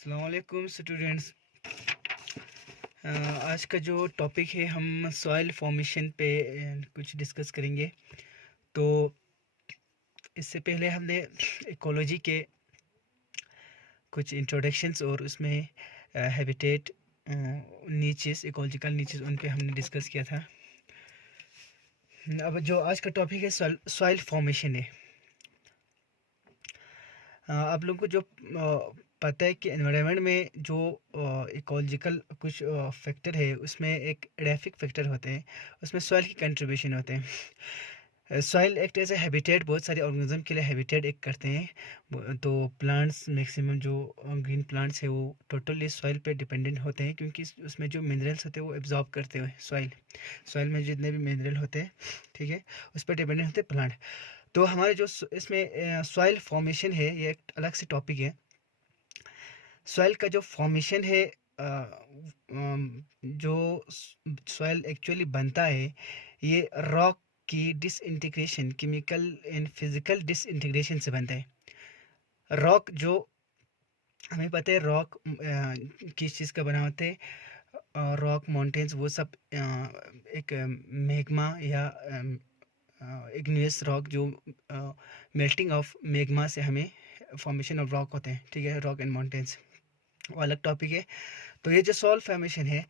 अस्सलाम वालेकुम स्टूडेंट्स। आज का जो टॉपिक है हम सॉइल फॉर्मेशन पे कुछ डिस्कस करेंगे। तो इससे पहले हमने इकोलॉजी के कुछ इंट्रोडक्शंस और उसमें हैबिटेट नीचेस, इकोलॉजिकल नीचेस, उन पे हमने डिस्कस किया था। अब जो आज का टॉपिक है सॉइल फॉर्मेशन है। आप लोगों को जो पता है कि एनवायरनमेंट में जो इकोलॉजिकल कुछ फैक्टर है, उसमें एक एडाफिक फैक्टर होते हैं, उसमें सॉइल की कंट्रीब्यूशन होते हैं। Soil act as a habitat, बहुत सारे ऑर्गेनिज्म के लिए हैबिटेट एक करते हैं। तो प्लांट्स मैक्सिमम जो ग्रीन प्लांट्स है वो टोटली सॉइल पे डिपेंडेंट होते हैं, क्योंकि उसमें जो मिनरल्स होते हैं वो एब्जॉर्ब करते हैं। सॉइल में जितने भी मिनरल होते हैं, ठीक है, उस पर डिपेंडेंट होते हैं प्लांट। तो हमारे जो इसमें सॉइल फॉर्मेशन है, ये एक अलग से टॉपिक है। सॉइल का जो फॉर्मेशन है, जो सॉइल एक्चुअली बनता है, ये रॉक की disintegration, chemical and physical disintegration से बनता है। रॉक जो हमें पता है, रॉक किस चीज़ का बना होता है। रॉक माउंटेन्स वो सब एक मैग्मा या इग्नियस रॉक, जो मेल्टिंग ऑफ मैग्मा से हमें फॉर्मेशन ऑफ रॉक होते हैं, ठीक है। रॉक एंड माउंटेन्स वो अलग टॉपिक है। तो ये जो सॉइल फॉर्मेशन है,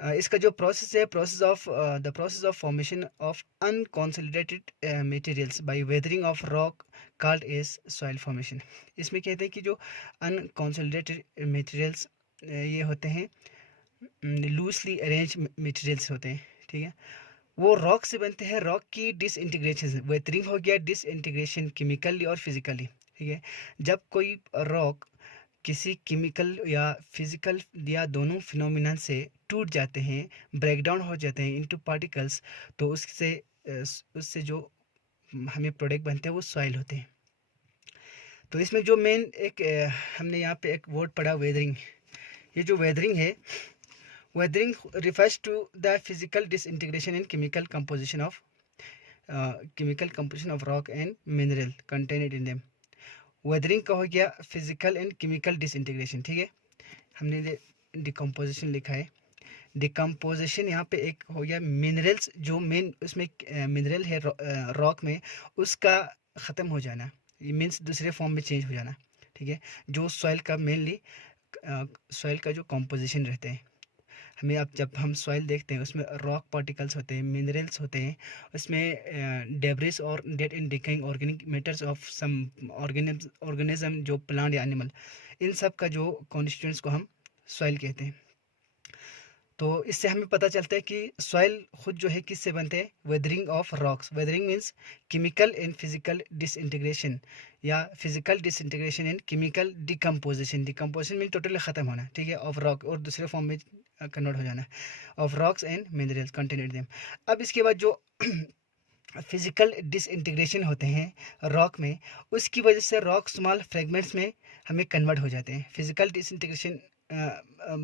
इसका जो प्रोसेस है, the process of formation of unconsolidated materials by weathering of rock called as soil formation. इसमें कहते हैं कि जो अनकॉन्सोलिडेटेड मटेरियल्स ये होते हैं, लूजली अरेंज मटेरियल्स होते हैं, ठीक है। वो रॉक से बनते हैं। रॉक की डिसइंटीग्रेशन, वेदरिंग हो गया डिसइंटीग्रेशन, केमिकली और फिजिकली, ठीक है। जब कोई रॉक किसी केमिकल या फिजिकल या दोनों फिनोमिना से टूट जाते हैं, ब्रेकडाउन हो जाते हैं इनटू पार्टिकल्स, तो उससे जो हमें प्रोडक्ट बनते हैं वो सॉइल होते हैं। तो इसमें जो मेन एक हमने यहाँ पे एक वर्ड पढ़ा, वेदरिंग। ये जो वेदरिंग है, weathering refers to the physical disintegration and chemical composition of rock and mineral content in them. Weathering का हो गया फिजिकल एंड केमिकल डिसइंटीग्रेशन, ठीक है। हमने डिकम्पोजिशन लिखा है। डिकम्पोजिशन यहाँ पे एक हो गया मिनरल्स, जो मेन उसमें मिनरल है रॉक में, उसका ख़त्म हो जाना, ये मीन्स दूसरे फॉर्म में चेंज हो जाना, ठीक है। जो सॉइल का मेनली सॉइल का जो कॉम्पोजिशन रहते हैं, हमें अब जब हम सॉइल देखते हैं उसमें रॉक पार्टिकल्स होते हैं, मिनरल्स होते हैं, उसमें डेब्रिस और dead and decaying organic matters of some organism, जो प्लांट या एनिमल, इन सब का जो कॉन्स्टिट्यूएंट्स को हम सॉइल कहते हैं। तो इससे हमें पता चलता है कि सॉइल खुद जो है किससे बनते हैं, weathering of rocks. Weathering means chemical and physical disintegration, या physical disintegration and chemical decomposition. Decomposition mean totally ख़त्म होना, ठीक है, ऑफ रॉक, और दूसरे फॉर्म में कन्वर्ट हो जाना, of rocks and minerals content them. अब इसके बाद जो फिजिकल डिसइंटीग्रेशन होते हैं रॉक में, उसकी वजह से रॉक स्मॉल फ्रेगमेंट्स में हमें कन्वर्ट हो जाते हैं। Physical disintegration,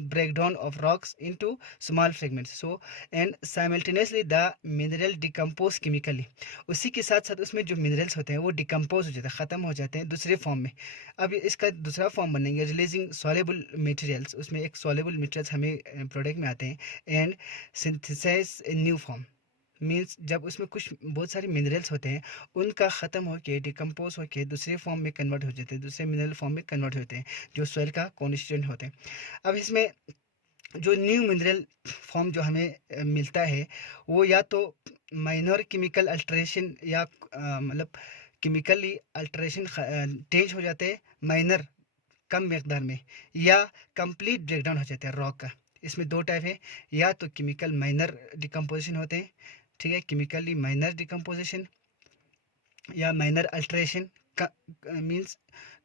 breakdown of rocks into small fragments, so and simultaneously the mineral decompose chemically। उसी के साथ साथ उसमें जो मिनरल्स होते हैं वो डिकम्पोज हो जाते हैं, ख़त्म हो जाते हैं दूसरे फॉर्म में। अब इसका दूसरा फॉर्म बनेंगे रिलीजिंग सॉल्युबल मटेरियल्स। उसमें एक सॉल्युबल मटेरियल्स हमें प्रोडक्ट में आते हैं, and synthesize new form. Means जब उसमें कुछ बहुत सारे मिनरल्स होते हैं, उनका ख़त्म होकर डिकम्पोज होकर दूसरे फॉर्म में कन्वर्ट हो जाते हैं, दूसरे मिनरल फॉर्म में कन्वर्ट होते हैं, जो सॉइल का कॉन्स्टिट्यूएंट होते हैं। अब इसमें जो न्यू मिनरल फॉर्म जो हमें मिलता है, वो या तो माइनर केमिकल अल्ट्रेशन, या मतलब केमिकली अल्ट्रेशन चेंज हो जाते हैं माइनर, कम मकदार में, या कंप्लीट ब्रेकडाउन हो जाता है रॉक का। इसमें दो टाइप है, या तो केमिकल माइनर डिकम्पोजिशन होते हैं, ठीक है, केमिकली माइनर डिकम्पोजिशन या माइनर अल्ट्रेशन, मीन्स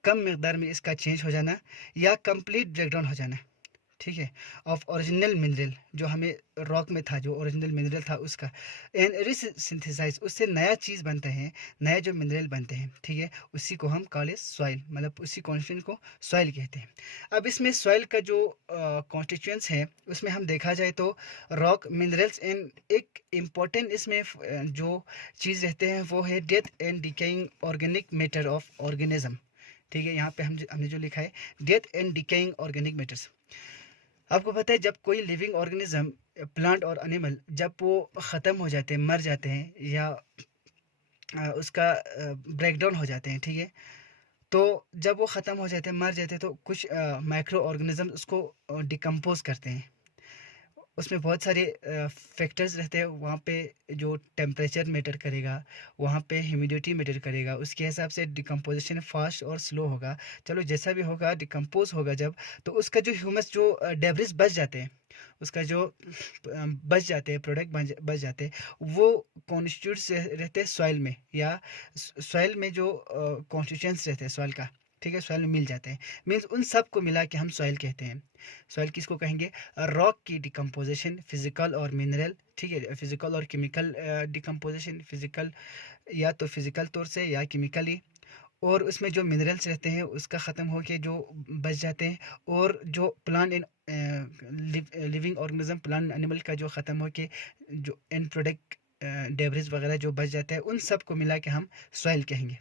कम मकदार में इसका चेंज हो जाना, या कंप्लीट ब्रेकडाउन हो जाना, ठीक है, ऑफ ओरिजिनल मिनरल, जो हमें रॉक में था, जो ओरिजिनल मिनरल था उसका, एंड रिसिंथेसाइज, उससे नया चीज़ बनता है, नया जो मिनरल बनते हैं, ठीक है, उसी को हम कॉल सॉइल, मतलब उसी कॉन्स्टिट्यूएंट को सॉइल कहते हैं। अब इसमें सॉइल का जो कॉन्स्टिट्यूएंट्स है, उसमें हम देखा जाए तो रॉक, मिनरल्स, एंड एक इम्पॉर्टेंट इसमें जो चीज़ रहते हैं वो है death and decaying organic matter of organism. ठीक है, यहाँ पे हमने जो लिखा है death and decaying organic matters. आपको पता है जब कोई लिविंग ऑर्गेनिज्म प्लांट और एनिमल जब वो ख़त्म हो जाते हैं, मर जाते हैं या उसका ब्रेकडाउन हो जाते हैं, ठीक है, तो जब वो ख़त्म हो जाते हैं, मर जाते हैं, तो कुछ माइक्रो ऑर्गेनिज्म उसको डिकम्पोज करते हैं। उसमें बहुत सारे फैक्टर्स रहते हैं, वहाँ पे जो टेम्परेचर मैटर करेगा, वहाँ पे ह्यूमिडिटी मैटर करेगा, उसके हिसाब से डिकम्पोजिशन फास्ट और स्लो होगा। चलो जैसा भी होगा, डिकम्पोज होगा जब, तो उसका जो ह्यूमस जो डेब्रिस बच जाते हैं, उसका जो बच जाते हैं प्रोडक्ट बच जाते हैं, वो कॉन्स्टिट्यूट्स रहते हैं सॉइल में, या सॉइल में जो कॉन्स्टिट्यूएंट्स रहते हैं सॉइल का, ठीक है, सॉइल में मिल जाते हैं। मीन्स उन सब को मिला के हम सॉइल कहते हैं। सॉइल किसको कहेंगे? रॉक की डिकम्पोजिशन फिजिकल और मिनरल, ठीक है, फिजिकल और केमिकल डिकम्पोजिशन, फिजिकल या तो फिजिकल तौर से या केमिकली, और उसमें जो मिनरल्स रहते हैं उसका ख़त्म होके जो बच जाते हैं, और जो plant in living organism plant animal का जो ख़त्म होके जो एंड प्रोडक्ट डेब्रिस वगैरह जो बच जाता है, उन सब को मिला के हम सॉइल कहेंगे।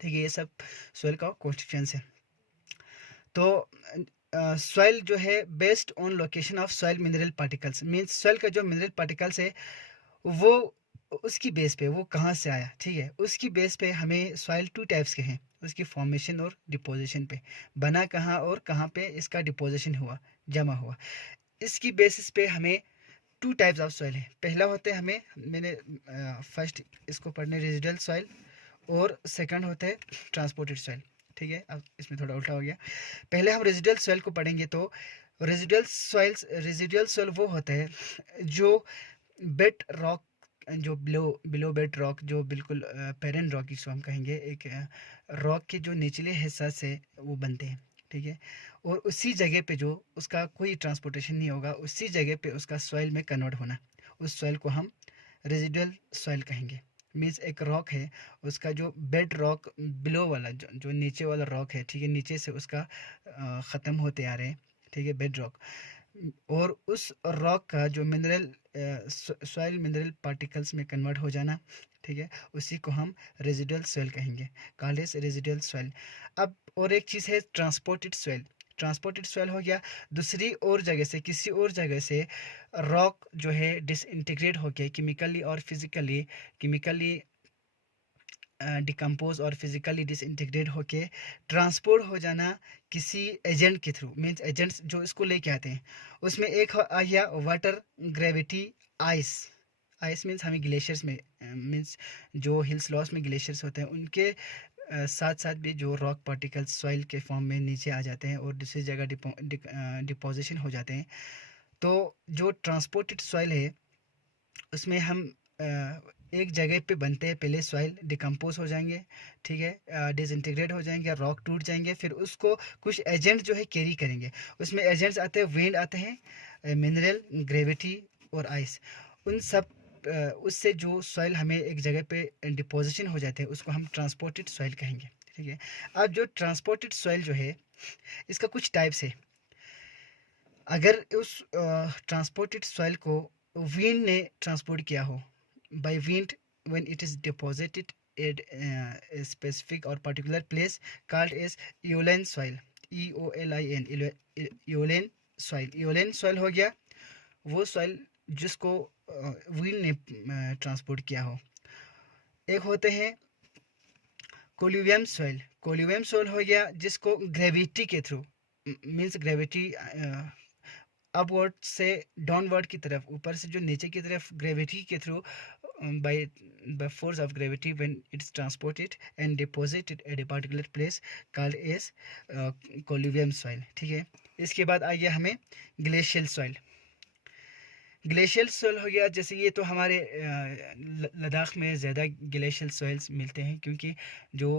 ठीक है, ये सब सॉइल का कॉन्स्टिट्यूएंट्स है। तो सॉइल जो है based on location of soil mineral particles, means soil का जो मिनरल पार्टिकल्स है वो उसकी बेस पे वो कहाँ से आया, ठीक है, उसकी बेस पे हमें सॉइल टू टाइप्स के हैं, उसकी फॉर्मेशन और डिपोजिशन पे, बना कहाँ और कहाँ पे इसका डिपोजिशन हुआ, जमा हुआ, इसकी बेसिस पे हमें टू टाइप्स ऑफ सॉइल है। पहला होता है हमें, मैंने फर्स्ट इसको पढ़ने रेजिडुअल सॉइल, और सेकंड होता है ट्रांसपोर्टेड सॉइल। ठीक है, अब इसमें थोड़ा उल्टा हो गया। पहले हम रेजिडुअल सॉइल को पढ़ेंगे। तो रेजिडुअल सॉइल वो होता है जो बेड रॉक, जो बिलो बिलो बेड रॉक, जो बिल्कुल पेरेंट रॉक जिसको हम कहेंगे, एक रॉक के जो निचले हिस्सा से वो बनते हैं, ठीक है, और उसी जगह पे जो उसका कोई ट्रांसपोर्टेशन नहीं होगा, उसी जगह पे उसका सॉइल में कन्वर्ट होना, उस सॉइल को हम रेजिडुअल सॉइल कहेंगे। मीन्स एक रॉक है, उसका जो बेड रॉक बिलो वाला जो नीचे वाला रॉक है, ठीक है, नीचे से उसका ख़त्म होते आ रहे हैं, ठीक है, बेड रॉक, और उस रॉक का जो मिनरल सॉइल मिनरल पार्टिकल्स में कन्वर्ट हो जाना, ठीक है, उसी को हम रेजिडुअल सॉइल कहेंगे, कॉल्ड एज रेजिडुअल सॉइल। अब और एक चीज़ है ट्रांसपोर्टेड सॉइल। ट्रांसपोर्टेड सॉइल हो गया दूसरी और जगह से, किसी और जगह से रॉक जो है डिसइंटीग्रेट होके केमिकली और फिजिकली, केमिकली डिकम्पोज और फिजिकली डिसइंटीग्रेट होके ट्रांसपोर्ट हो जाना किसी एजेंट के थ्रू। मीन्स एजेंट्स जो इसको लेके आते हैं, उसमें एक आ गया water, gravity, ice. Ice means हमें ग्लेशियर्स में, मीन्स जो हिल्स लॉस में ग्लेशियर्स होते हैं उनके साथ साथ भी जो रॉक पार्टिकल्स सॉइल के फॉर्म में नीचे आ जाते हैं और दूसरी जगह डिपोजिशन हो जाते हैं। तो जो ट्रांसपोर्टेड सॉइल है उसमें हम एक जगह पे बनते हैं, पहले सॉइल डिकम्पोज हो जाएंगे, ठीक है, डिसइंटीग्रेट हो जाएंगे, रॉक टूट जाएंगे, फिर उसको कुछ एजेंट जो है कैरी करेंगे। उसमें एजेंट्स आते हैं, विंड आते हैं, मिनरल, ग्रेविटी और आइस। उन सब उससे जो सॉइल हमें एक जगह पे डिपोजिशन हो जाते हैं उसको हम ट्रांसपोर्टेड सॉइल कहेंगे, ठीक है। अब जो ट्रांसपोर्टेड सॉइल जो है इसका कुछ टाइप्स है। अगर उस ट्रांसपोर्टेड सॉइल को विंड ने ट्रांसपोर्ट किया हो, by wind, when it is deposited at a specific or particular place called as eoline soil, EOLIN, eoline soil। eoline soil हो गया वो सॉइल जिसको विंड ने ट्रांसपोर्ट किया हो। एक होते हैं कोल्यूवियम सॉइल। कोल्यूवियम सॉइल हो गया जिसको ग्रेविटी के थ्रू, मीन्स ग्रेविटी अपवर्ड से डाउनवर्ड की तरफ, ऊपर से जो नीचे की तरफ, ग्रेविटी के through, by force of gravity when it's transported and deposited at a particular place called as colluvium soil, ठीक है। इसके बाद आ गया हमें ग्लेशियल सॉइल। ग्लेशियल सॉइल हो गया, जैसे ये तो हमारे लद्दाख में ज़्यादा ग्लेशियल सॉइल्स मिलते हैं क्योंकि जो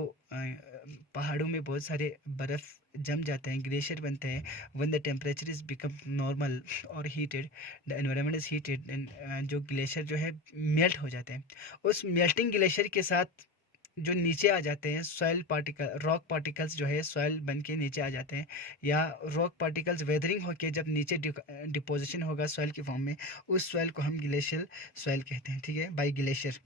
पहाड़ों में बहुत सारे बर्फ़ जम जाते हैं, ग्लेशियर बनते हैं। When the temperature is become normal और heated, the environment is heated, and जो ग्लेशियर जो है मेल्ट हो जाते हैं। उस मेल्टिंग ग्लेशियर के साथ जो नीचे आ जाते हैं, सॉइल पार्टिकल, रॉक पार्टिकल्स जो है सॉइल बन के नीचे आ जाते हैं, या रॉक पार्टिकल्स वेदरिंग होके जब नीचे डिपोजिशन होगा सॉइल की फॉर्म में, उस सॉइल को हम ग्लेशियल सॉइल कहते हैं, ठीक है, बाई ग्लेशियर।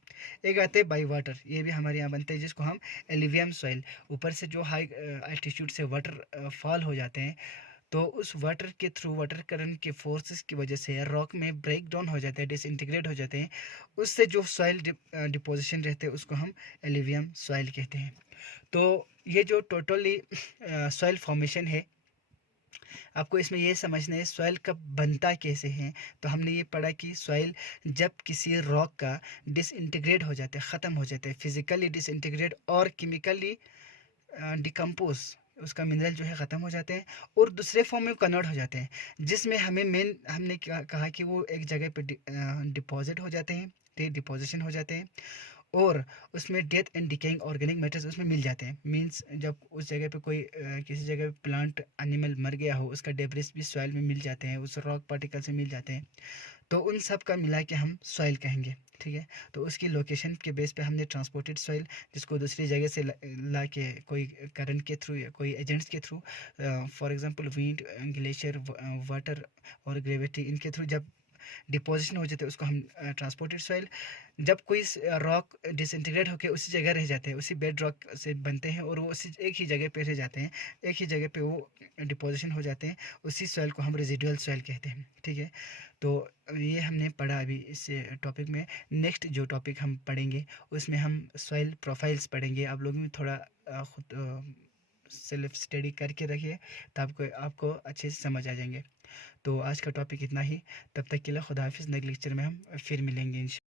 एक आते हैं बाई वाटर, ये भी हमारे यहाँ बनते हैं, जिसको हम एलिवियम सॉइल, ऊपर से जो हाई एल्टीट्यूड से वाटर फॉल हो जाते हैं, तो उस वाटर के थ्रू, वाटर करंट के फोर्सेस की वजह से रॉक में ब्रेक डाउन हो जाते हैं, डिसइंटीग्रेट हो जाते हैं, उससे जो सॉइल डिपोजिशन रहते हैं उसको हम एलिवियम सॉइल कहते हैं। तो ये जो टोटली सॉइल फॉर्मेशन है, आपको इसमें ये समझना है सॉइल कब बनता कैसे है। तो हमने ये पढ़ा कि सॉइल जब किसी रॉक का डिसइंटीग्रेट हो जाता है, ख़त्म हो जाता है, फिजिकली डिसइंटीग्रेट और केमिकली डिकम्पोज, उसका मिनरल जो है ख़त्म हो जाते हैं और दूसरे फॉर्म में कन्वर्ट हो जाते हैं, जिसमें हमें मेन हमने क्या कहा कि वो एक जगह पे डिपॉजिट हो जाते हैं, डिपोजिशन हो जाते हैं, और उसमें death and decaying organic matters उसमें मिल जाते हैं। मींस जब उस जगह पे कोई किसी जगह पे प्लांट एनिमल मर गया हो, उसका डेब्रिस भी सॉइल में मिल जाते हैं, उस रॉक पार्टिकल से मिल जाते हैं, तो उन सब का मिला के हम सॉइल कहेंगे, ठीक है। तो उसकी लोकेशन के बेस पे हमने ट्रांसपोर्टेड सॉइल, जिसको दूसरी जगह से ला के कोई करंट के थ्रू या कोई एजेंट्स के through, for example wind, glacier, water और ग्रेविटी, इनके थ्रू जब डिपोजिशन हो जाते हैं उसको हम ट्रांसपोर्टेड सॉइल। जब कोई रॉक डिसइंटीग्रेट होकर उसी जगह रह जाते हैं, उसी बेड रॉक से बनते हैं और वो उसी एक ही जगह पे रह जाते हैं, एक ही जगह पे वो डिपोजिशन हो जाते हैं, उसी सॉइल को हम रेजिडुअल सॉइल कहते हैं, ठीक है। तो ये हमने पढ़ा अभी इस टॉपिक में। नेक्स्ट जो टॉपिक हम पढ़ेंगे उसमें हम सॉइल प्रोफाइल्स पढ़ेंगे। आप लोग भी थोड़ा खुद सेल्फ स्टडी करके रखिए, तो आपको आपको अच्छे से समझ आ जाएंगे। तो आज का टॉपिक इतना ही, तब तक के लिए खुदा हाफिज़। नेक्स्ट लेक्चर में हम फिर मिलेंगे इंशाल्लाह।